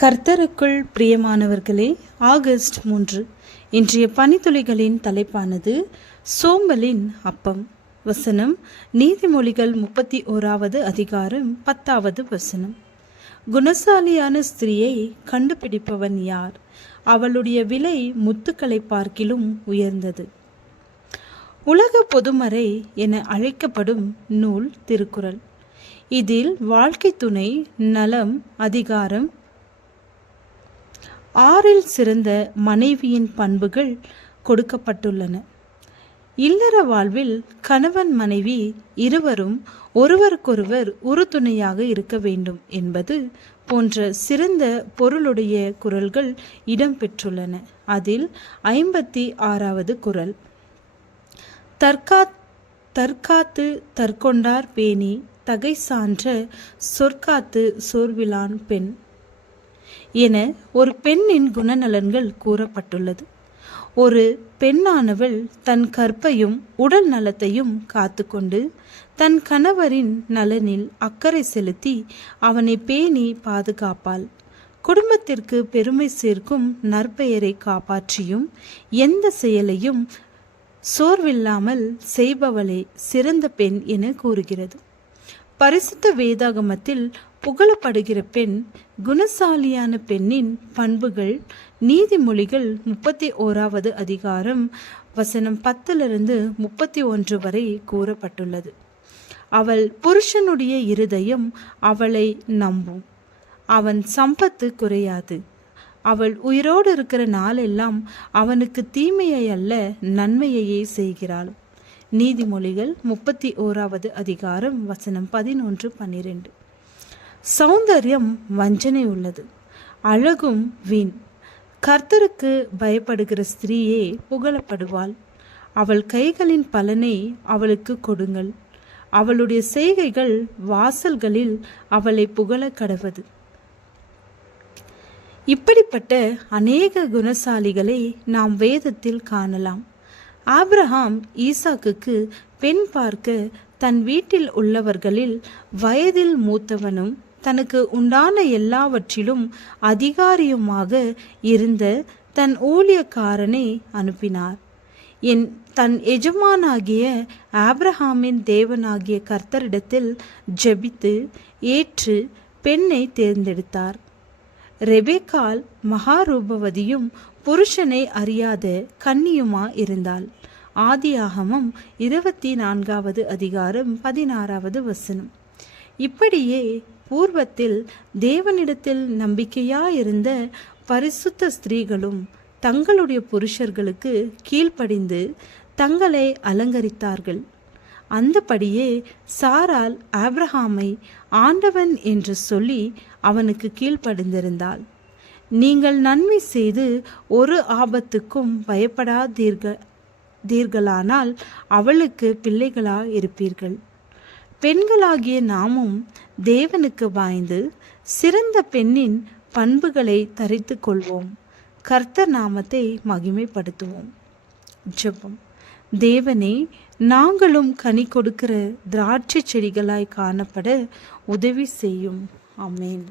கர்த்தருக்குள் பிரியமானவர்களே, ஆகஸ்ட் 3 இன்றைய பனித்துளிகளின் தலைப்பானது சோம்பலின் அப்பம். வசனம் நீதிமொழிகள் 31வது அதிகாரம் 10வது வசனம். குணசாலியான ஸ்திரியை கண்டுபிடிப்பவன் யார்? அவளுடைய விலை முத்துக்களை பார்க்கிலும் உயர்ந்தது. உலக பொதுமறை என அழைக்கப்படும் நூல் திருக்குறள். இதில் வாழ்க்கை துணை, நலம், அதிகாரம், 6 சிறந்த மனைவியின் பண்புகள் கொடுக்கப்பட்டுள்ளன. இல்லற வாழ்வில் கணவன் மனைவி இருவரும் ஒருவருக்கொருவர் உறுதுணையாக இருக்க வேண்டும் என்பது போன்ற சிறந்த பொருளுடைய குறள்கள் இடம்பெற்றுள்ளன. அதில் 56வது குறள், தற்காத்து தற்கொண்டார் பேணி தகை சான்ற சொற்காத்து சோர்விலான் பெண் என ஒரு பெண்ணின் குணநலன்கள் கூறப்பட்டுள்ளது. ஒரு பெண்ணானவள் தன் கற்பையும் உடல் நலத்தையும் காத்துக்கொண்டு தன் கணவரின் நலனில் அக்கறை செலுத்தி அவனை பேணி பாதுகாப்பாள். குடும்பத்திற்கு பெருமை சேர்க்கும் நற்பெயரை காப்பாற்றியும் எந்த செயலையும் சோர்வில்லாமல் செய்பவளே சிறந்த பெண் என கூறுகிறது. பரிசுத்த வேதாகமத்தில் புகழப்படுகிற பெண், குணசாலியான பெண்ணின் பண்புகள் நீதிமொழிகள் 31வது அதிகாரம் வசனம் 10 31 வரை கூறப்பட்டுள்ளது. அவள் புருஷனுடைய இருதயம் அவளை நம்பும், அவன் சம்பத்து குறையாது. அவள் உயிரோடு இருக்கிற நாளெல்லாம் அவனுக்கு தீமையை அல்ல நன்மையையே செய்கிறாள். நீதிமொழிகள் 31வது அதிகாரம் வசனம் 11 12. சௌந்தர்யம் வஞ்சனை உள்ளது, அழகும் வீண். கர்த்தருக்கு பயப்படுகிற ஸ்திரீயே புகழப்படுவாள். அவள் கைகளின் பலனை அவளுக்கு கொடுங்கள். அவளுடைய செய்கைகள் வாசல்களில் அவளை புகழ கடவது. இப்படிப்பட்ட அநேக குணசாலிகளை நாம் வேதத்தில் காணலாம். ஆபிரகாம் ஈசாக்குக்கு பெண் பார்க்க தன் வீட்டில் உள்ளவர்களில் வயதில் மூத்தவனும் தனக்கு உண்டான எல்லாவற்றிலும் அதிகாரியுமாக இருந்த தன் ஊழியக்காரனை அனுப்பினார். தன் எஜமானாகிய ஆபிரகாமின் தேவனாகிய கர்த்தரிடத்தில் ஜெபித்து ஏற்று பெண்ணை தேர்ந்தெடுத்தார். ரெபேக்காள் மகாரூபவதியும் புருஷனை அறியாத கன்னியுமா இருந்தாள். ஆதியாகமம் 24வது அதிகாரம் 16வது வசனம். இப்படியே பூர்வத்தில் தேவனிடத்தில் நம்பிக்கையாயிருந்த பரிசுத்த ஸ்திரீகளும் தங்களுடைய புருஷர்களுக்கு கீழ்ப்படிந்து தங்களை அலங்கரித்தார்கள். அந்தபடியே சாராள் ஆபிரகாமை ஆண்டவன் என்று சொல்லி அவனுக்கு கீழ்ப்படிந்திருந்தாள். நீங்கள் நன்மை செய்து ஒரு ஆபத்துக்கும் பயப்படாதீர்களானால் அவளுக்கு பிள்ளைகளா இருப்பீர்கள். பெண்களாகிய நாமும் தேவனுக்கு பயந்து சிறந்த பெண்ணின் பண்புகளை தரித்து கொள்வோம். கர்த்தர் நாமத்தை மகிமைப்படுத்துவோம். ஜெபம். தேவனே, நாங்களும் கனி கொடுக்கிற திராட்சை செடிகளாய் காணப்பட உதவி செய்யும். ஆமென்.